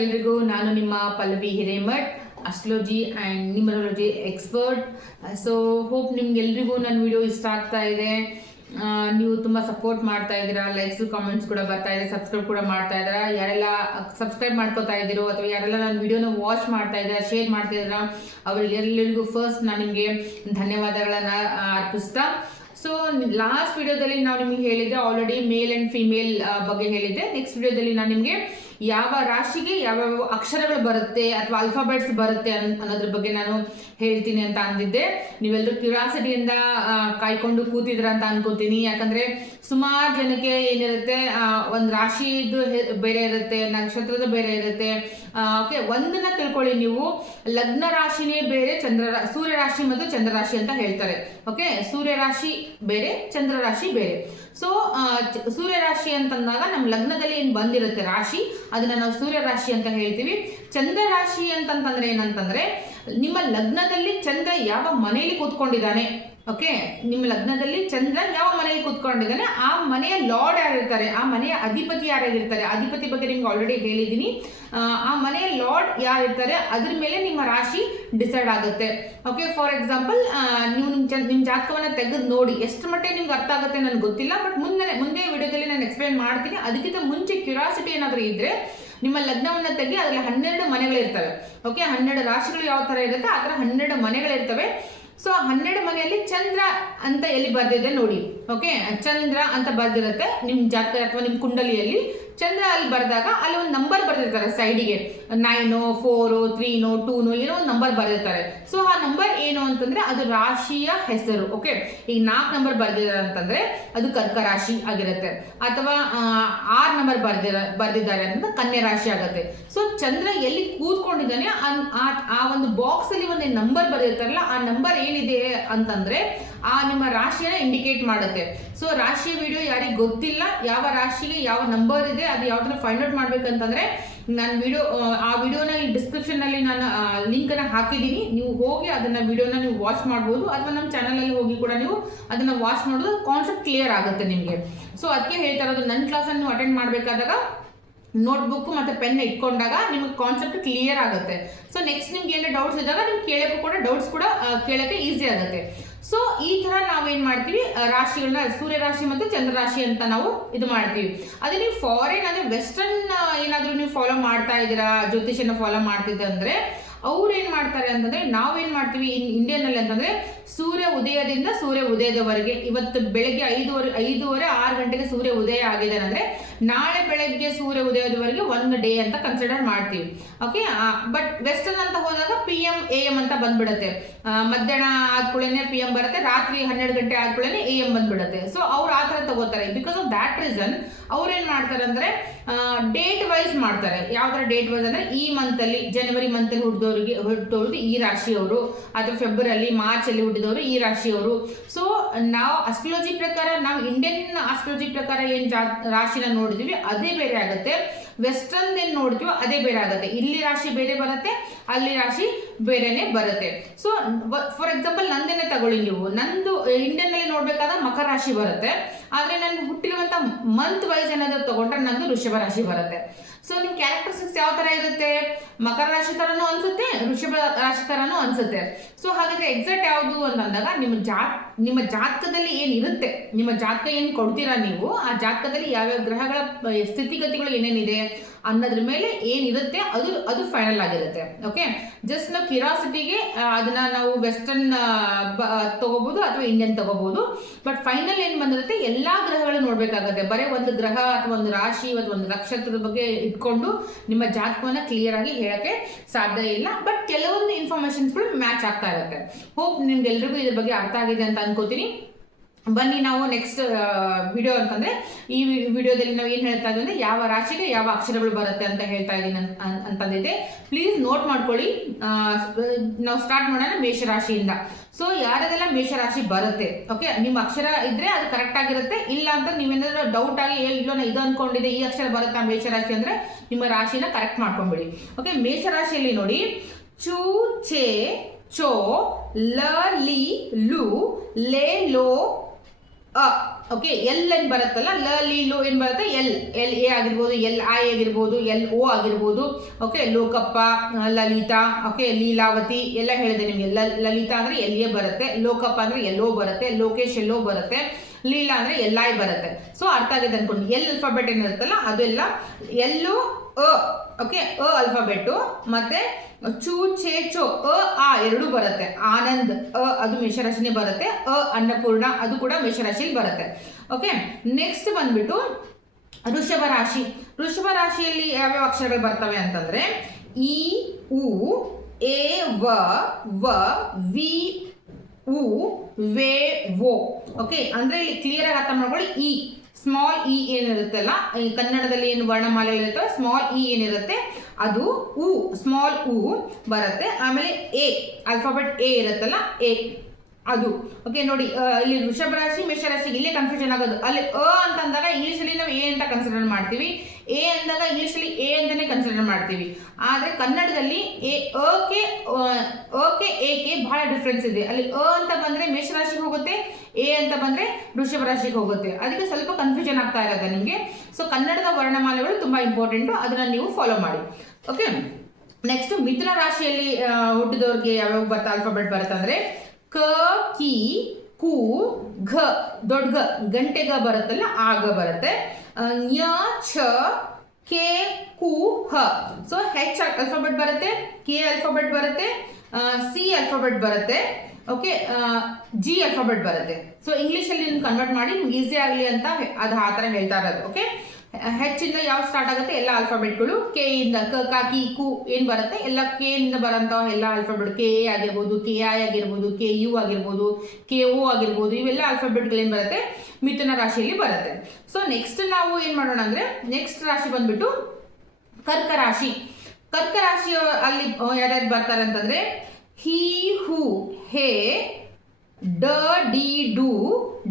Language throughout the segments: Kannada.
ಎಲ್ರಿಗೂ ನಾನು ನಿಮ್ಮ Pallavi Hiremath astrology and numerology expert so hope ನಿಮ್ಗೆಲ್ರಿಗೂ ನನ್ನ ವಿಡಿಯೋ ಇಷ್ಟ ಆಗ್ತಾ ಇದೆ. ನೀವು ತುಂಬ ಸಪೋರ್ಟ್ ಮಾಡ್ತಾ ಇದ್ದೀರಾ ಲೈಕ್ಸ್ ಕಾಮೆಂಟ್ಸ್ ಕೂಡ ಬರ್ತಾ ಇದೆ ಸಬ್ಸ್ಕ್ರೈಬ್ ಕೂಡ ಮಾಡ್ತಾ ಇದ್ದೀರಾ. ಯಾರೆಲ್ಲ ಸಬ್ಸ್ಕ್ರೈಬ್ ಮಾಡ್ಕೋತಾ ಇದ್ದೀರೋ ಅಥವಾ ಯಾರೆಲ್ಲ ನನ್ನ ವಿಡಿಯೋನ ವಾಚ್ ಮಾಡ್ತಾ ಇದ್ದೀರಾ ಶೇರ್ ಮಾಡ್ತಾ ಇದ್ದೀರಾ ಅವರಿಗೆಲ್ಲರಿಗೂ ಫಸ್ಟ್ ನಾನು ನಿಮಗೆ ಧನ್ಯವಾದಗಳನ್ನು ಅರ್ಪಿಸ್ತಾ. ಸೊ ಲಾಸ್ಟ್ ವಿಡಿಯೋದಲ್ಲಿ ನಾವು ನಿಮಗೆ ಹೇಳಿದ್ದೆ ಆಲ್ರೆಡಿ ಮೇಲ್ ಆ್ಯಂಡ್ ಫಿಮೇಲ್ ಬಗ್ಗೆ ಹೇಳಿದ್ದೆ. ನೆಕ್ಸ್ಟ್ ವಿಡಿಯೋದಲ್ಲಿ ನಾನು ನಿಮಗೆ ಯಾವ ರಾಶಿಗೆ ಯಾವ್ಯಾವ ಅಕ್ಷರಗಳು ಬರುತ್ತೆ ಅಥವಾ ಅಲ್ಫಾಬೆಟ್ಸ್ ಬರುತ್ತೆ ಅನ್ ಅನ್ನೋದ್ರ ಬಗ್ಗೆ ನಾನು ಹೇಳ್ತೀನಿ ಅಂತ ಅಂದಿದ್ದೆ. ನೀವೆಲ್ಲರೂ ಕ್ಯೂರಿಯಾಸಿಟಿಯಿಂದ ಕಾಯ್ಕೊಂಡು ಕೂತಿದ್ರ ಅಂತ ಅನ್ಕೋತೀನಿ. ಯಾಕಂದ್ರೆ ಸುಮಾರು ಜನಕ್ಕೆ ಏನಿರುತ್ತೆ ಒಂದು ರಾಶಿದು ಬೇರೆ ಇರುತ್ತೆ, ನಕ್ಷತ್ರದ ಬೇರೆ ಇರುತ್ತೆ. ಓಕೆ, ಒಂದನ್ನ ತಿಳ್ಕೊಳ್ಳಿ ನೀವು. ಲಗ್ನ ರಾಶಿನೇ ಬೇರೆ, ಚಂದ್ರ ಸೂರ್ಯ ರಾಶಿ ಮತ್ತು ಚಂದ್ರ ರಾಶಿ ಅಂತ ಹೇಳ್ತಾರೆ. ಓಕೆ, ಸೂರ್ಯ ರಾಶಿ ಬೇರೆ, ಚಂದ್ರ ರಾಶಿ ಬೇರೆ. ಸೊ ಸೂರ್ಯ ರಾಶಿ ಅಂತಂದಾಗ ನಮ್ಮ ಲಗ್ನದಲ್ಲಿ ಏನು ಬಂದಿರುತ್ತೆ ರಾಶಿ, ಅದನ್ನ ನಾವು ಸೂರ್ಯ ರಾಶಿ ಅಂತ ಹೇಳ್ತೀವಿ. ಚಂದ್ರ ರಾಶಿ ಅಂತಂತಂದ್ರೆ ಏನಂತಂದ್ರೆ ನಿಮ್ಮ ಲಗ್ನದಲ್ಲಿ ಚಂದ್ರ ಯಾವ ಮನೆಯಲ್ಲಿ ಕೂತ್ಕೊಂಡಿದ್ದಾನೆ? ಓಕೆ ನಿಮ್ಮ ಲಗ್ನದಲ್ಲಿ ಚಂದ್ರ ಯಾವ ಮನೆಯಲ್ಲಿ ಕೂತ್ಕೊಂಡಿದ್ದಾನೆ? ಆ ಮನೆಯ ಲಾರ್ಡ್ ಯಾರಿರ್ತಾರೆ? ಆ ಮನೆಯ ಅಧಿಪತಿ ಯಾರಾಗಿರ್ತಾರೆ? ಅಧಿಪತಿ ಬಗ್ಗೆ ನಿಮ್ಗೆ ಆಲ್ರೆಡಿ ಹೇಳಿದ್ದೀನಿ ಆ, ಮನೆಯ ಲಾರ್ಡ್ ಯಾರಿರ್ತಾರೆ? ಅದ್ರ ಮೇಲೆ ನಿಮ್ಮ ರಾಶಿ ಡಿಸೈಡ್ ಆಗುತ್ತೆ. ಓಕೆ ಫಾರ್ ಎಕ್ಸಾಂಪಲ್ ನೀವು ನಿಮ್ಮ ಜ ನಿಮ್ಮ ಜಾತಕವನ್ನು ತೆಗೆದು ನೋಡಿ. ಎಷ್ಟು ಮಟ್ಟಿಗೆ ನಿಮ್ಗೆ ಅರ್ಥ ಆಗುತ್ತೆ ನನಗೆ ಗೊತ್ತಿಲ್ಲ ಬಟ್ ಮುಂದೆ ಮುಂದೆ ವಿಡಿಯೋದಲ್ಲಿ ನಾನು ಎಕ್ಸ್ಪ್ಲೈನ್ ಮಾಡ್ತೀನಿ. ಅದಕ್ಕಿಂತ ಮುಂಚೆ ಕ್ಯೂರಿಯಾಸಿಟಿ ಏನಾದರೂ ಇದ್ರೆ ನಿಮ್ಮ ಲಗ್ನವನ್ನು ತೆಗಿ ಅದರಲ್ಲಿ ಹನ್ನೆರಡು ಮನೆಗಳಿರ್ತವೆ ಓಕೆ ಹನ್ನೆರಡು ರಾಶಿಗಳು ಯಾವ ಥರ ಇರುತ್ತೆ? ಆ ಥರ ಹನ್ನೆರಡು ಮನೆಗಳಿರ್ತವೆ. ಸೊ ಹನ್ನೆರಡು ಮನೆಯಲ್ಲಿ ಚಂದ್ರ ಅಂತ ಎಲ್ಲಿ ಬರ್ದಿದೆ ನೋಡಿ. ಓಕೆ ಚಂದ್ರ ಅಂತ ಬರ್ದಿರುತ್ತೆ ನಿಮ್ಮ ಜಾತಕ ಅಥವಾ ನಿಮ್ಮ ಕುಂಡಲಿಯಲ್ಲಿ. ಚಂದ್ರ ಅಲ್ಲಿ ಬರೆದಾಗ ಅಲ್ಲಿ ಒಂದು ನಂಬರ್ ಬರೆದಿರ್ತಾರೆ ಸೈಡಿಗೆ ನೈನು ಫೋರು ತ್ರೀನೋ ಟೂನೋ ಏನೋ ಒಂದು ನಂಬರ್ ಬರೆದಿರ್ತಾರೆ. ಸೊ ಆ ನಂಬರ್ ಏನು ಅಂತಂದ್ರೆ ಅದು ರಾಶಿಯ ಹೆಸರು ಓಕೆ ಈಗ ನಾಲ್ಕು ನಂಬರ್ ಬರ್ದಿದ್ದಾರೆ ಅಂತಂದ್ರೆ ಅದು ಕರ್ಕ ರಾಶಿ ಆಗಿರುತ್ತೆ. ಅಥವಾ ಆರು ನಂಬರ್ ಬರ್ದಿರ, ಬರ್ದಿದ್ದಾರೆ ಅಂತಂದ್ರೆ ಕನ್ಯಾ ರಾಶಿ ಆಗುತ್ತೆ. ಸೊ ಚಂದ್ರ ಎಲ್ಲಿ ಕೂತ್ಕೊಂಡಿದ್ದಾನೆ ಆ ಒಂದು ಬಾಕ್ಸ್ ಅಲ್ಲಿ ಒಂದು ನಂಬರ್ ಬರ್ದಿರ್ತಾರಲ್ಲ, ಆ ನಂಬರ್ ಏನಿದೆ ಅಂತಂದ್ರೆ ಆ ನಿಮ್ಮ ರಾಶಿಯನ್ನ ಇಂಡಿಕೇಟ್ ಮಾಡುತ್ತೆ. ಸೊ ರಾಶಿ ವಿಡಿಯೋ ಯಾರಿಗೆ ಗೊತ್ತಿಲ್ಲ, ಯಾವ ರಾಶಿಗೆ ಯಾವ ನಂಬರ್ ಇದೆ, ಅದು ಯಾವ ಥರ ಫೈಂಡ್ ಔಟ್ ಮಾಡ್ಬೇಕಂತಂದ್ರೆ ನಾನು ವಿಡಿಯೋ ಆ ವಿಡಿಯೋನ ಇಲ್ಲಿ ಡಿಸ್ಕ್ರಿಪ್ಷನ್ ಅಲ್ಲಿ ನಾನು ಲಿಂಕ್ ಅನ್ನ ಹಾಕಿದ್ದೀನಿ. ನೀವು ಹೋಗಿ ಅದನ್ನ ವಿಡಿಯೋನ ನೀವು ವಾಚ್ ಮಾಡ್ಬೋದು. ಅಥವಾ ನಮ್ಮ ಚಾನಲಲ್ಲಿ ಹೋಗಿ ಕೂಡ ನೀವು ಅದನ್ನ ವಾಚ್ ಮಾಡೋದು ಕಾನ್ಸೆಪ್ಟ್ ಕ್ಲಿಯರ್ ಆಗುತ್ತೆ ನಿಮಗೆ. ಸೊ ಅದಕ್ಕೆ ಹೇಳ್ತಾ ಇರೋದು ನನ್ನ ಕ್ಲಾಸನ್ನು ನೀವು ಅಟೆಂಡ್ ಮಾಡಬೇಕಾದಾಗ ನೋಟ್ಬುಕ್ ಮತ್ತೆ ಪೆನ್ ಇಟ್ಕೊಂಡಾಗ ನಿಮಗೆ ಕಾನ್ಸೆಪ್ಟ್ ಕ್ಲಿಯರ್ ಆಗುತ್ತೆ. ಸೊ ನೆಕ್ಸ್ಟ್ ನಿಮ್ಗೆ ಏನೇ ಡೌಟ್ಸ್ ಇದ್ದಾಗ ನಿಮ್ಗೆ ಕೇಳೋಕ್ಕೂ ಕೂಡ ಡೌಟ್ಸ್ ಕೂಡ ಕೇಳಕ್ಕೆ ಈಸಿ ಆಗುತ್ತೆ. ಸೊ ಈ ತರ ನಾವೇನ್ ಮಾಡ್ತೀವಿ? ರಾಶಿಗಳನ್ನ ಸೂರ್ಯ ರಾಶಿ ಮತ್ತು ಚಂದ್ರ ರಾಶಿ ಅಂತ ನಾವು ಇದು ಮಾಡ್ತೀವಿ. ಅದೇ ನೀವು ಫಾರಿನ್ ಅಂದ್ರೆ ವೆಸ್ಟರ್ನ್ ಏನಾದರೂ ನೀವು ಫಾಲೋ ಮಾಡ್ತಾ ಇದ್ದೀರಾ? ಜ್ಯೋತಿಷನ ಫಾಲೋ ಮಾಡ್ತಿದ್ದೆ ಅಂದ್ರೆ, ಅವ್ರು ಏನು ಮಾಡ್ತಾರೆ ಅಂತಂದ್ರೆ, ನಾವೇನು ಮಾಡ್ತೀವಿ ಇನ್ ಇಂಡಿಯನ್ ಅಂತಂದರೆ, ಸೂರ್ಯ ಉದಯದಿಂದ ಸೂರ್ಯ ಉದಯದವರೆಗೆ, ಇವತ್ತು ಬೆಳಗ್ಗೆ ಐದುವರೆ, ಐದೂವರೆ, ಆರು ಗಂಟೆಗೆ ಸೂರ್ಯ ಉದಯ ಆಗಿದೆ ಅಂದ್ರೆ, ನಾಳೆ ಬೆಳಗ್ಗೆ ಸೂರ್ಯ ಉದಯದವರೆಗೆ ಒಂದು ಡೇ ಅಂತ ಕನ್ಸಿಡರ್ ಮಾಡ್ತೀವಿ. ಓಕೆ ಬಟ್ ವೆಸ್ಟರ್ನ್ ಅಂತ ಎಂ ಎ ಎಂ ಅಂತ ಬಂದ್ಬಿಡುತ್ತೆ. ಮಧ್ಯಾಹ್ನ ಆದ ಕೂಡಲೇ ಪಿ ಎಂ ಬರುತ್ತೆ, ರಾತ್ರಿ ಹನ್ನೆರಡು ಗಂಟೆ ಆದ್ಕೂಡಲೇ ಎ ಎಂ ಬಂದ್ಬಿಡುತ್ತೆ. ಸೊ ಅವ್ರು ಆ ಥರ ತಗೋತಾರೆ. ಬಿಕಾಸ್ ಆಫ್ ದ್ಯಾಟ್ ರೀಸನ್ ಅವ್ರೇನು ಮಾಡ್ತಾರೆ ಅಂದ್ರೆ ಡೇಟ್ ವೈಸ್ ಮಾಡ್ತಾರೆ. ಯಾವ ಥರ ಡೇಟ್ ವೈಸ್ ಅಂದ್ರೆ, ಈ ಮಂತ್ ಅಲ್ಲಿ ಜನವರಿ ಮಂತ್ ಅಲ್ಲಿ ಹುಟ್ಟಿದವರಿಗೆ ಹುಟ್ಟಿದವರು ಈ ರಾಶಿಯವರು ಅಥವಾ ಫೆಬ್ರವರಿ ಮಾರ್ಚ್ ಅಲ್ಲಿ ಹುಟ್ಟಿದವರು ಈ ರಾಶಿಯವರು ಸೊ ನಾವು ಅಸ್ಟ್ರಾಲಜಿ ಪ್ರಕಾರ, ನಾವು ಇಂಡಿಯನ್ ಅಸ್ಟ್ರಾಲಜಿ ಪ್ರಕಾರ ಏನು ಜಾ ರಾಶಿನ ನೋಡಿದೀವಿ, ಅದೇ ಬೇರೆ ಆಗುತ್ತೆ. ವೆಸ್ಟರ್ನ್ ಮೇಲೆ ನೋಡ್ತೀವೋ ಅದೇ ಬೇರೆ ಆಗುತ್ತೆ. ಇಲ್ಲಿ ರಾಶಿ ಬೇರೆ ಬರುತ್ತೆ, ಅಲ್ಲಿ ರಾಶಿ ಬೇರೆನೆ ಬರುತ್ತೆ. ಸೊ ಫಾರ್ ಎಕ್ಸಾಂಪಲ್ ನಂದೇನೆ ತಗೊಳ್ಳಿ ನೀವು. ನಂದು ಇಂಡಿಯನ್ ಅಲ್ಲಿ ನೋಡ್ಬೇಕಾದ್ರೆ ಮಕರ ರಾಶಿ ಬರುತ್ತೆ. ಆದ್ರೆ ನಾನು ಹುಟ್ಟಿರುವಂತ ಮಂತ್ ವೈಸ್ ಏನಾದ್ರು ತಗೊಂಡ್ರೆ ನಂದು ಋಷಭ ರಾಶಿ ಬರುತ್ತೆ. ಸೊ ನಿಮ್ಮ ಕ್ಯಾರೆಕ್ಟರಿಸ್ಟಿಕ್ಸ್ ಯಾವ ತರ ಇರುತ್ತೆ? ಮಕರ ರಾಶಿ ಥರನೂ ಅನ್ಸುತ್ತೆ ಋಷಭ ರಾಶಿ ಥರನೂ ಅನ್ಸುತ್ತೆ. ಸೊ ಹಾಗಾದ್ರೆ ಎಕ್ಸಾಕ್ಟ್ ಯಾವುದು ಅಂತಂದಾಗ ನಿಮ್ಮ ಜಾತ್, ನಿಮ್ಮ ಜಾತಕದಲ್ಲಿ ಏನಿರುತ್ತೆ? ನಿಮ್ಮ ಜಾತಕ ಏನು ಕೊಡ್ತೀರಾ ನೀವು? ಆ ಜಾತಕದಲ್ಲಿ ಯಾವ್ಯಾವ ಗ್ರಹಗಳ, ಸ್ಥಿತಿಗತಿಗಳು ಏನೇನಿದೆ? ಅನ್ನೋದ್ರ ಮೇಲೆ ಏನಿರುತ್ತೆ ಅದು ಅದು ಫೈನಲ್ ಆಗಿರುತ್ತೆ ಓಕೆ ಜಸ್ಟ್ ನಾವು ಕ್ಯೂರಾಸಿಟಿಗೆ ಅದನ್ನ ನಾವು ವೆಸ್ಟರ್ನ್ ತಗೋಬಹುದು ಅಥವಾ ಇಂಡಿಯನ್ ತಗೋಬಹುದು ಬಟ್ ಫೈನಲ್ ಏನ್ ಬಂದಿರುತ್ತೆ, ಎಲ್ಲಾ ಗ್ರಹಗಳು ನೋಡಬೇಕಾಗುತ್ತೆ. ಬರೀ ಒಂದು ಗ್ರಹ ಅಥವಾ ಒಂದು ರಾಶಿ ಅಥವಾ ಒಂದು ನಕ್ಷತ್ರದ ಬಗ್ಗೆ ಇಟ್ಕೊಂಡು ನಿಮ್ಮ ಜಾತಕವನ್ನ ಕ್ಲಿಯರ್ ಆಗಿ ಹೇಳಕ್ಕೆ ಸಾಧ್ಯ ಇಲ್ಲ. ಬಟ್ ಕೆಲವೊಂದು ಇನ್ಫಾರ್ಮೇಶನ್ಸ್ಗಳು ಮ್ಯಾಚ್ ಆಗ್ತಾ ಇರುತ್ತೆ. ಹೋಪ್ ನಿಮ್ಗೆಲ್ರಿಗೂ ಇದ್ರ ಬಗ್ಗೆ ಅರ್ಥ ಆಗಿದೆ ಅಂತ ಅನ್ಕೋತೀನಿ. ಬನ್ನಿ ನಾವು ನೆಕ್ಸ್ಟ್ ವಿಡಿಯೋ ಅಂತಂದ್ರೆ ಈ ವಿಡಿಯೋದಲ್ಲಿ ನಾವು ಏನು ಹೇಳ್ತಾ ಇದ್ದೀವಿ ಅಂದ್ರೆ ಯಾವ ರಾಶಿಗೆ ಯಾವ ಅಕ್ಷರಗಳು ಬರುತ್ತೆ ಅಂತ ಹೇಳ್ತಾ ಇದ್ದೀನಿ ಅಂತಂದಿದೆ ಪ್ಲೀಸ್ ನೋಟ್ ಮಾಡ್ಕೊಳ್ಳಿ. ನಾವು ಸ್ಟಾರ್ಟ್ ಮಾಡೋಣ ಮೇಷರಾಶಿಯಿಂದ. ಸೊ ಯಾರದೆಲ್ಲ ಮೇಷರಾಶಿ ಬರುತ್ತೆ ಓಕೆ ನಿಮ್ಮ ಅಕ್ಷರ ಇದ್ರೆ ಅದು ಕರೆಕ್ಟ್ ಆಗಿರುತ್ತೆ. ಇಲ್ಲ ಅಂತ ನೀವೇನಾದ್ರೂ ಡೌಟ್ ಆಗಿ ಇಲ್ಲೋ ನಾ ಇದು ಅನ್ಕೊಂಡಿದ್ದೆ, ಈ ಅಕ್ಷರ ಬರುತ್ತಾ ಮೇಷರಾಶಿ ಅಂದ್ರೆ ನಿಮ್ಮ ರಾಶಿನ ಕರೆಕ್ಟ್ ಮಾಡ್ಕೊಂಡ್ಬಿಡಿ ಓಕೆ ಮೇಷರಾಶಿಯಲ್ಲಿ ನೋಡಿ, ಚೂ, ಚೇ, ಚೋ, ಲ, ಲಿ, ಲು, ಲೇ, ಲೋ ಅ ಓಕೆ ಎಲ್ ಏನ್ ಬರುತ್ತಲ್ಲ? ಲ, ಲಿ, ಲೋ ಏನ್ ಬರುತ್ತೆ? ಎಲ್ ಎಲ್ ಎ ಆಗಿರ್ಬೋದು ಎಲ್ ಐ ಆಗಿರ್ಬೋದು ಎಲ್ ಓ ಆಗಿರ್ಬೋದು. ಓಕೆ ಲೋಕಪ್ಪ, ಲಲಿತಾ ಓಕೆ ಲೀಲಾವತಿ, ಎಲ್ಲ ಹೇಳಿದೆ ನಿಮಗೆ. ಲಲಿತಾ ಅಂದ್ರೆ ಎಲ್ ಎ ಬರುತ್ತೆ, ಲೋಕಪ್ಪ ಅಂದ್ರೆ ಎಲ್ಲೋ ಬರುತ್ತೆ, ಲೋಕೇಶ್ ಎಲ್ಲೋ ಬರುತ್ತೆ, ಲೀಲಾ ಅಂದ್ರೆ ಎಲ್ ಐ ಬರುತ್ತೆ. ಸೊ ಅರ್ಥ ಆಗಿದೆ ಅನ್ಕೊಂಡು ಎಲ್ ಅಲ್ಫಾಬೆಟ್ ಏನಿರುತ್ತಲ್ಲ, ಅದೆಲ್ಲ ಎಲ್ಲು ಅ ಓಕೆ ಅ ಅಲ್ಫಾಬೆಟ್ಟು ಮತ್ತೆ ಚೂ ಚೇ ಚೋ ಅ, ಆ ಎರಡು ಬರುತ್ತೆ. ಆನಂದ್, ಅ, ಅದು ಮೇಷರಾಶಿನೇ ಬರುತ್ತೆ. ಅ, ಅನ್ನಪೂರ್ಣ, ಅದು ಕೂಡ ಮೇಷರಾಶಿಲಿ ಬರುತ್ತೆ. ಓಕೆ ನೆಕ್ಸ್ಟ್ ಬಂದ್ಬಿಟ್ಟು ಋಷಭ ರಾಶಿ. ಋಷಭ ರಾಶಿಯಲ್ಲಿ ಯಾವ್ಯಾವ ಅಕ್ಷರಗಳು ಬರ್ತವೆ ಅಂತಂದ್ರೆ, ಇ, ಉ, ಎ, ವ ವ, ವಿ, ಉ, ವೇ ಓ ಓಕೆ ಅಂದ್ರೆ ಇಲ್ಲಿ ಕ್ಲಿಯರ್ ಆಗಿ ಅರ್ಥ ಮಾಡ್ಕೊಳ್ಳಿ ಇ. ಸ್ಮಾಲ್ ಇ ಏನಿರುತ್ತಲ್ಲ, ಈ ಕನ್ನಡದಲ್ಲಿ ಏನು ವರ್ಣಮಾಲೆ ಇರುತ್ತಲ್ಲ ಸ್ಮಾಲ್ ಇ ಏನಿರುತ್ತೆ, ಅದು ಉ ಸ್ಮಾಲ್ ಉ ಬರುತ್ತೆ. ಆಮೇಲೆ ಎ ಅಲ್ಫಾಬೆಟ್ ಎ ಇರುತ್ತಲ್ಲ, ಎ. ಅದು. ಓಕೆ ನೋಡಿ ಇಲ್ಲಿ ವೃಷಭ ರಾಶಿ ಮೇಷರಾಶಿ ಇಲ್ಲೇ ಕನ್ಫ್ಯೂಷನ್ ಆಗೋದು. ಅಲ್ಲಿ ಅ ಅಂತ ಅಂದಾಗ ಇಂಗ್ಲೀಷಲ್ಲಿ ನಾವು ಎ ಅಂತ ಕನ್ಸಿಡರ್ ಮಾಡ್ತೀವಿ. ಎ ಅಂದಾಗ ಇಂಗ್ಲೀಷಲ್ಲಿ ಎ ಅಂತಾನೆ ಕನ್ಸಿಡರ್ ಮಾಡ್ತೀವಿ. ಆದರೆ ಕನ್ನಡದಲ್ಲಿ A okay okay A K ಬಹಳ ಡಿಫ್ರೆನ್ಸ್ ಇದೆ. ಅಲ್ಲಿ ಅ ಅಂತ ಬಂದ್ರೆ ಮೇಷರಾಶಿಗೆ ಹೋಗುತ್ತೆ, ಎ ಅಂತ ಬಂದ್ರೆ ವೃಷಭ ರಾಶಿಗೆ ಹೋಗುತ್ತೆ. ಅದಕ್ಕೆ ಸ್ವಲ್ಪ ಕನ್ಫ್ಯೂಷನ್ ಆಗ್ತಾ ಇರೋದು ನಿಮಗೆ. ಸೊ ಕನ್ನಡದ ವರ್ಣಮಾಲೆಗಳು ತುಂಬಾ ಇಂಪಾರ್ಟೆಂಟು ಅದನ್ನ ನೀವು ಫಾಲೋ ಮಾಡಿ. ಓಕೆ ನೆಕ್ಸ್ಟ್ ಮಿಥುನ ರಾಶಿಯಲ್ಲಿ ಹುಟ್ಟಿದವ್ರಿಗೆ ಯಾವ್ಯಾವ ಬರ್ತಾ ಆಲ್ಫಾಬೆಟ್ ಬರುತ್ತೆ ಕ, ಕಿ, ಕು, ಘ. ದೊಡ್ಡ ಘ. ಗಂಟೆ ಗ ಬರುತ್ತಲ್ಲ, ಆಗ ಬರುತ್ತೆ. ನ್ಯ ಛ, ಕೆ, ಕು, ಹ. ಸೊ ಹೆಚ್ ಅಲ್ಫಾಬೆಟ್ ಬರುತ್ತೆ ಕೆ ಅಲ್ಫಾಬೆಟ್ ಬರುತ್ತೆ ಸಿ ಅಲ್ಫಾಬೆಟ್ ಬರುತ್ತೆ ಓಕೆ ಜಿ ಅಲ್ಫಾಬೆಟ್ ಬರುತ್ತೆ. ಸೊ ಇಂಗ್ಲೀಷಲ್ಲಿ ನೀವು ಕನ್ವರ್ಟ್ ಮಾಡಿ ನಿಮ್ಗೆ ಈಸಿ ಆಗಲಿ ಅಂತ ಅದು ಆ ಥರ ಹೇಳ್ತಾ ಇರೋದು ಓಕೆ ಹೆಚ್ಚಿಂದ ಯಾವ ಸ್ಟಾರ್ಟ್ ಆಗುತ್ತೆ? ಎಲ್ಲ ಆಲ್ಫಾಬೆಟ್ಗಳು ಕೆ ಇಂದ ಕ ಕಾಕಿ ಕಿ ಏನು ಬರುತ್ತೆ? ಎಲ್ಲ ಕೆ ಇಂದ ಬರೋಂಥ ಎಲ್ಲ ಆಲ್ಫಾಬೆಟ್ ಕೆ ಎ ಆಗಿರ್ಬೋದು ಕೆ ಐ ಆಗಿರ್ಬೋದು ಕೆ ಯು ಆಗಿರ್ಬೋದು ಕೆ ಓ ಆಗಿರ್ಬೋದು, ಇವೆಲ್ಲ ಏನು ಬರುತ್ತೆ? ಮಿಥುನ ರಾಶಿಯಲ್ಲಿ ಬರುತ್ತೆ. ಸೊ ನೆಕ್ಸ್ಟ್ ನಾವು ಏನು ಮಾಡೋಣ ಅಂದರೆ ನೆಕ್ಸ್ಟ್ ರಾಶಿ ಬಂದ್ಬಿಟ್ಟು ಕರ್ಕ ರಾಶಿ. ಕರ್ಕ ರಾಶಿ ಅಲ್ಲಿ, ಯಾರ್ಯಾರು ಬರ್ತಾರೆ ಅಂತಂದ್ರೆ ಹಿ ಹೂ ಹೇ ಡ, ಡಿ, ಡು,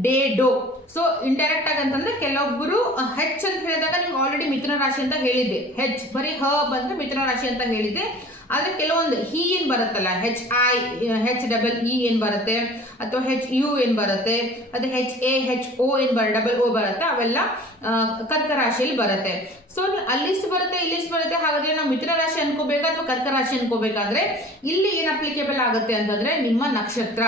ಡೇ, ಡೋ. ಸೊ ಇಂಡೈರೆಕ್ಟ್ ಆಗಿ ಅಂತಂದ್ರೆ ಕೆಲವೊಬ್ಬರು ಹೆಚ್ ಅಂತ ಹೇಳಿದಾಗ ನಿಮ್ಗೆ ಆಲ್ರೆಡಿ ಮಿಥುನ ರಾಶಿ ಅಂತ ಹೇಳಿದ್ದೆ. ಹೆಚ್, ಬರೀ ಹ ಬಂದ್ರೆ ಮಿಥುನ ರಾಶಿ ಅಂತ ಹೇಳಿದ್ದೆ. ಆದ್ರೆ ಕೆಲವೊಂದು ಹಿ ಏನ್ ಬರುತ್ತಲ್ಲ, H I, H double E ಏನ್ ಬರುತ್ತೆ, ಅಥವಾ ಹೆಚ್ ಯು ಏನ್ ಬರುತ್ತೆ, ಅದು ಹೆಚ್ ಎ, ಹೆಚ್ ಓ ಏನ್ ಬರ, ಡಬಲ್ ಓ ಬರುತ್ತೆ, ಅವೆಲ್ಲ ಕರ್ಕ ರಾಶಿಯಲ್ಲಿ ಬರುತ್ತೆ. ಸೊ ಅಲ್ಲಿಷ್ಟು ಬರುತ್ತೆ ಇಲ್ಲಿಷ್ಟು ಬರುತ್ತೆ, ಹಾಗಾದ್ರೆ ನಾವು ಮಿಥುನ ರಾಶಿ ಅನ್ಕೋಬೇಕಾ ಅಥವಾ ಕರ್ಕ ರಾಶಿ ಅನ್ಕೋಬೇಕಾದ್ರೆ, ಇಲ್ಲಿ ಏನ್ ಅಪ್ಲಿಕೇಬಲ್ ಆಗುತ್ತೆ ಅಂತಂದ್ರೆ ನಿಮ್ಮ ನಕ್ಷತ್ರ.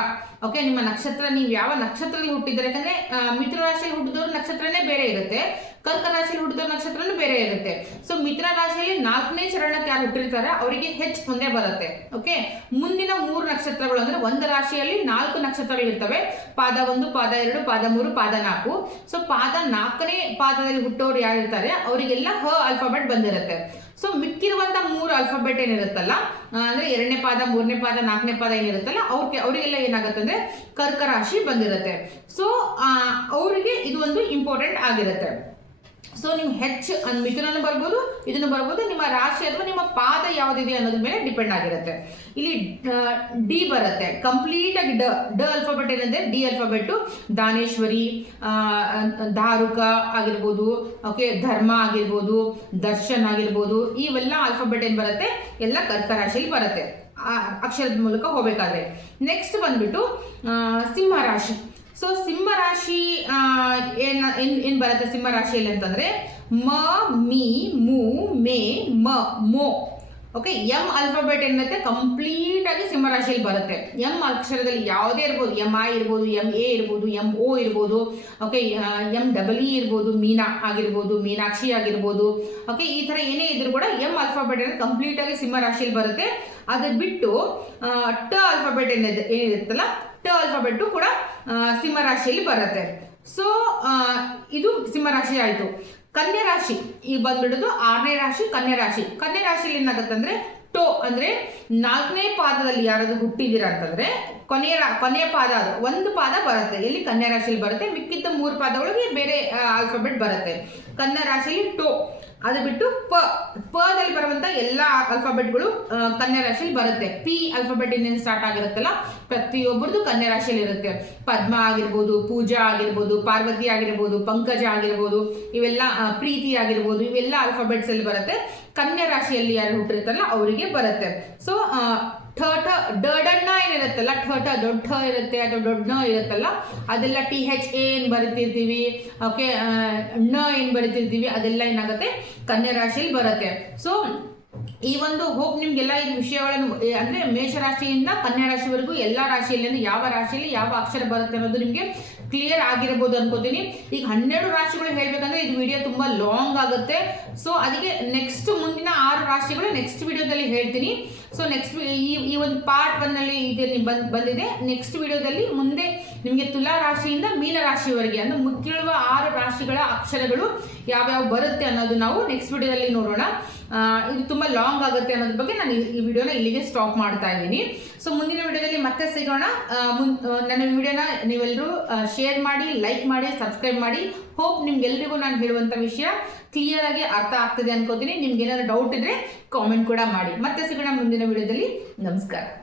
ಓಕೆ ನಿಮ್ಮ ನಕ್ಷತ್ರ ನೀವು ಯಾವ ನಕ್ಷತ್ರದಲ್ಲಿ ಹುಟ್ಟಿದ್ರೆ ಯಾಕಂದ್ರೆ ಮಿತ್ರ ರಾಶಿಯಲ್ಲಿ ಹುಟ್ಟಿದವ್ರ ನಕ್ಷತ್ರನೇ ಬೇರೆ ಇರುತ್ತೆ. ಕರ್ಕ ರಾಶಿಯಲ್ಲಿ ಹುಟ್ಟಿದವ್ರ ನಕ್ಷತ್ರನೂ ಬೇರೆ ಇರುತ್ತೆ. ಸೊ ಮಿತ್ರ ರಾಶಿಯಲ್ಲಿ ನಾಲ್ಕನೇ ಚರಣಕ್ಕೆ ಯಾರು ಹುಟ್ಟಿರ್ತಾರೆ, ಅವರಿಗೆ ಹೆಚ್ಚು ಒಂದೇ ಬರುತ್ತೆ. ಓಕೆ ಮುಂದಿನ ಮೂರು ನಕ್ಷತ್ರಗಳು ಅಂದ್ರೆ ಒಂದು ರಾಶಿಯಲ್ಲಿ ನಾಲ್ಕು ನಕ್ಷತ್ರಗಳು ಇರ್ತವೆ ಪಾದ ಒಂದು, ಪಾದ ಎರಡು, ಪಾದ ಮೂರು, ಪಾದ ನಾಲ್ಕು. ಸೊ ಪಾದ ನಾಲ್ಕನೇ ಪಾದದಲ್ಲಿ ಹುಟ್ಟೋರು ಯಾರು ಇರ್ತಾರೆ ಅವರಿಗೆಲ್ಲ ಹ ಅಲ್ಫಾಬೆಟ್ ಬಂದಿರುತ್ತೆ. ಸೊ ಮಿಕ್ಕಿರುವಂಥ ಮೂರು ಅಲ್ಫಾಬೆಟ್ ಏನಿರುತ್ತಲ್ಲ ಅಂದರೆ ಎರಡನೇ ಪಾದ, ಮೂರನೇ ಪಾದ, ನಾಲ್ಕನೇ ಪಾದ ಏನಿರುತ್ತಲ್ಲ, ಅವ್ರಿಗೆ, ಅವರಿಗೆಲ್ಲ ಏನಾಗುತ್ತೆ ಅಂದ್ರೆ ಕರ್ಕ ರಾಶಿ ಬಂದಿರುತ್ತೆ. ಸೊ ಅವರಿಗೆ ಇದು ಒಂದು ಇಂಪಾರ್ಟೆಂಟ್ ಆಗಿರುತ್ತೆ. ಸೊ ನೀವು ಹೆಚ್ಚು ಮಿಥುನನ್ನು ಮಿಥುನನು ಬರ್ಬೋದು, ಇದನ್ನು ಬರ್ಬೋದು, ನಿಮ್ಮ ರಾಶಿ ಅಥವಾ ನಿಮ್ಮ ಪಾದ ಯಾವುದಿದೆ ಅನ್ನೋದ್ರ ಮೇಲೆ ಡಿಪೆಂಡ್ ಆಗಿರುತ್ತೆ. ಇಲ್ಲಿ ಡಿ ಬರುತ್ತೆ. ಕಂಪ್ಲೀಟ್ ಆಗಿ ಡ ಡ ಅಲ್ಫಾಬೆಟ್ ಏನಂದ್ರೆ ಡಿ ಅಲ್ಫಾಬೆಟ್ ದಾನೇಶ್ವರಿ ಧಾರುಕ ಆಗಿರ್ಬೋದು ಓಕೆ ಧರ್ಮ ಆಗಿರ್ಬೋದು, ದರ್ಶನ್ ಆಗಿರ್ಬೋದು, ಇವೆಲ್ಲ ಆಲ್ಫಾಬೆಟ್ ಏನ್ ಬರುತ್ತೆ? ಎಲ್ಲ ಕರ್ಕ ರಾಶಿಯಲ್ಲಿ ಬರುತ್ತೆ ಅಕ್ಷರದ ಮೂಲಕ ಹೋಗ್ಬೇಕಾದ್ರೆ. ನೆಕ್ಸ್ಟ್ ಬಂದ್ಬಿಟ್ಟು ಸಿಂಹ ರಾಶಿ. ಸೊ ಸಿಂಹರಾಶಿ ಏನು ಏನು ಬರುತ್ತೆ ಸಿಂಹರಾಶಿಯಲ್ಲಿ ಅಂತಂದರೆ? ಮ, ಮಿ, ಮು, ಮೇ, ಮ, ಮೋ. ಓಕೆ ಎಂ ಅಲ್ಫಾಬೆಟ್ ಏನಿರುತ್ತೆ ಕಂಪ್ಲೀಟ್ ಆಗಿ ಸಿಂಹರಾಶಿಯಲ್ಲಿ ಬರುತ್ತೆ. ಎಂ ಅಕ್ಷರದಲ್ಲಿ ಯಾವುದೇ ಇರ್ಬೋದು. ಎಂ ಐ ಇರ್ಬೋದು ಎಂ ಎ ಇರ್ಬೋದು ಎಂ ಓ ಇರ್ಬೋದು. ಓಕೆ ಎಂ ಡಬಲ್ ಇ ಇರ್ಬೋದು, ಮೀನಾ ಆಗಿರ್ಬೋದು, ಮೀನಾಕ್ಷಿ ಆಗಿರ್ಬೋದು. ಓಕೆ ಈ ಥರ ಏನೇ ಇದ್ರೂ ಕೂಡ ಎಂ ಅಲ್ಫಾಬೆಟ್ ಅಂದರೆ ಕಂಪ್ಲೀಟ್ ಆಗಿ ಸಿಂಹರಾಶಿಯಲ್ಲಿ ಬರುತ್ತೆ. ಅದು ಬಿಟ್ಟು ಟ ಅಲ್ಫಾಬೆಟ್ ಏನಿದೆ, ಏನಿರುತ್ತಲ್ಲ? ಟ ಅಲ್ಫಾಬೆಟ್ಟು ಕೂಡ ಸಿಂಹರಾಶಿಯಲ್ಲಿ ಸಿಂಹ ರಾಶಿಯಲ್ಲಿ ಬರುತ್ತೆ. ಸೊ ಇದು ಸಿಂಹರಾಶಿ ಆಯಿತು. ಕನ್ಯಾ ರಾಶಿ, ಈ ಬಂದ್ಬಿಡೋದು ಆರನೇ ರಾಶಿ, ಕನ್ಯಾ ರಾಶಿ. ಕನ್ಯಾ ರಾಶಿಯಲ್ಲಿ ಏನಾಗುತ್ತೆ ಅಂದ್ರೆ ಟೋ ಅಂದ್ರೆ ನಾಲ್ಕನೇ ಪಾದದಲ್ಲಿ ಯಾರಾದ್ರು ಹುಟ್ಟಿದ್ದೀರಾ ಅಂತಂದ್ರೆ, ಕೊನೆಯ ಕೊನೆಯ ಪಾದ ಅದು, ಒಂದು ಪಾದ ಬರುತ್ತೆ. ಎಲ್ಲಿ ಕನ್ಯಾ ರಾಶಿಯಲ್ಲಿ ಬರುತ್ತೆ? ಮಿಕ್ಕಿದ್ದ ಮೂರು ಪಾದಗಳಿಗೆ ಬೇರೆ ಆಲ್ಫಾಬೆಟ್ ಬರುತ್ತೆ. ಕನ್ಯಾ ರಾಶಿಯಲ್ಲಿ ಟೋ. ಅದು ಬಿಟ್ಟು ಪ ಪದಲ್ಲಿ ಬರುವಂತ ಎಲ್ಲ ಅಲ್ಫಾಬೆಟ್ಗಳು ಕನ್ಯಾ ರಾಶಿಯಲ್ಲಿ ಬರುತ್ತೆ. ಪಿ ಅಲ್ಫಾಬೆಟ್ ಇನ್ನೇನು ಸ್ಟಾರ್ಟ್ ಆಗಿರುತ್ತಲ್ಲ, ಪ್ರತಿಯೊಬ್ಬರದು ಕನ್ಯಾ ರಾಶಿಯಲ್ಲಿ ಇರುತ್ತೆ. ಪದ್ಮ ಆಗಿರ್ಬೋದು, ಪೂಜಾ ಆಗಿರ್ಬೋದು, ಪಾರ್ವತಿ ಆಗಿರ್ಬೋದು, ಪಂಕಜ ಆಗಿರ್ಬೋದು, ಇವೆಲ್ಲ ಪ್ರೀತಿ ಆಗಿರ್ಬೋದು, ಇವೆಲ್ಲ ಅಲ್ಫಾಬೆಟ್ಸ್ ಅಲ್ಲಿ ಬರುತ್ತೆ. ಕನ್ಯಾ ರಾಶಿಯಲ್ಲಿ ಯಾರು ಹುಟ್ಟಿರ್ತಾರಲ್ಲ, ಅವರಿಗೆ ಬರುತ್ತೆ. ಸೊ ಠ ಠ ಏನಿರುತ್ತಲ್ಲ ಠ ದೊಡ್ಡ ಇರುತ್ತೆ ಅಥವಾ ದೊಡ್ಡ ನ ಇರುತ್ತಲ್ಲ? ಅದೆಲ್ಲ ಟಿ, ಹೆಚ್, ಎ ಏನು ಬರಿತಿರ್ತೀವಿ? ಓಕೆ ಣ ಏನು ಬರಿತಿರ್ತೀವಿ? ಅದೆಲ್ಲ ಏನಾಗುತ್ತೆ? ಕನ್ಯಾ ರಾಶಿಯಲ್ಲಿ ಬರುತ್ತೆ. ಸೊ ಈ ಒಂದು ಹೋಪ್ ನಿಮ್ಗೆಲ್ಲ ಈ ವಿಷಯಗಳನ್ನು ಅಂದ್ರೆ ಮೇಷರಾಶಿಯಿಂದ ಕನ್ಯಾ ರಾಶಿವರೆಗೂ ಎಲ್ಲ ರಾಶಿಯಲ್ಲಿ ಯಾವ ರಾಶಿಯಲ್ಲಿ ಯಾವ ಅಕ್ಷರ ಬರುತ್ತೆ ಅನ್ನೋದು ನಿಮಗೆ ಕ್ಲಿಯರ್ ಆಗಿರಬಹುದು ಅನ್ಕೋತೀನಿ. ಈಗ ಹನ್ನೆರಡು ರಾಶಿಗಳು ಹೇಳ್ಬೇಕಂದ್ರೆ ಇದು ವಿಡಿಯೋ ತುಂಬಾ ಲಾಂಗ್ ಆಗುತ್ತೆ. ಸೊ ಅದಕ್ಕೆ ನೆಕ್ಸ್ಟ್ ಮುಂದಿನ ಆರು ರಾಶಿಗಳು ನೆಕ್ಸ್ಟ್ ವಿಡಿಯೋದಲ್ಲಿ ಹೇಳ್ತೀನಿ. ಸೊ ನೆಕ್ಸ್ಟ್ ಈ ಒಂದು ಪಾರ್ಟ್ ಒನ್ ಅಲ್ಲಿ ಇದರಲ್ಲಿ ಬಂದಿದೆ. ನೆಕ್ಸ್ಟ್ ವಿಡಿಯೋದಲ್ಲಿ ಮುಂದೆ ನಿಮಗೆ ತುಲಾ ರಾಶಿಯಿಂದ ಮೀನ ರಾಶಿಯವರೆಗೆ ಅಂದ್ರೆ ಮುಕ್ಕಿಳುವ ಆರು ರಾಶಿಗಳ ಅಕ್ಷರಗಳು ಯಾವ್ಯಾವ ಬರುತ್ತೆ ಅನ್ನೋದು ನಾವು ನೆಕ್ಸ್ಟ್ ವಿಡಿಯೋದಲ್ಲಿ ನೋಡೋಣ. ಇದು ತುಂಬ ಲಾಂಗ್ ಆಗುತ್ತೆ ಅನ್ನೋದ್ರ ಬಗ್ಗೆ ನಾನು ಈ- ವಿಡಿಯೋನ ಇಲ್ಲಿಗೆ ಸ್ಟಾಪ್ ಮಾಡ್ತಾ ಇದ್ದೀನಿ. ಸೊ ಮುಂದಿನ ವಿಡಿಯೋದಲ್ಲಿ ಮತ್ತೆ ಸಿಗೋಣ. ನನ್ನ ವಿಡಿಯೋನ ನೀವೆಲ್ಲರೂ ಶೇರ್ ಮಾಡಿ ಲೈಕ್ ಮಾಡಿ ಸಬ್ಸ್ಕ್ರೈಬ್ ಮಾಡಿ. ಹೋಪ್ ನಿಮ್ಗೆಲ್ರಿಗೂ ನಾನು ಹೇಳುವಂಥ ವಿಷಯ ಕ್ಲಿಯರ್ ಆಗಿ ಅರ್ಥ ಆಗ್ತದೆ ಅನ್ಕೋತೀನಿ. ನಿಮ್ಗೆ ಏನಾದ್ರು ಡೌಟ್ ಇದ್ರೆ ಕಾಮೆಂಟ್ ಕೂಡ ಮಾಡಿ. ಮತ್ತೆ ಸಿಗೋಣ ಮುಂದಿನ ವಿಡಿಯೋದಲ್ಲಿ ನಮಸ್ಕಾರ.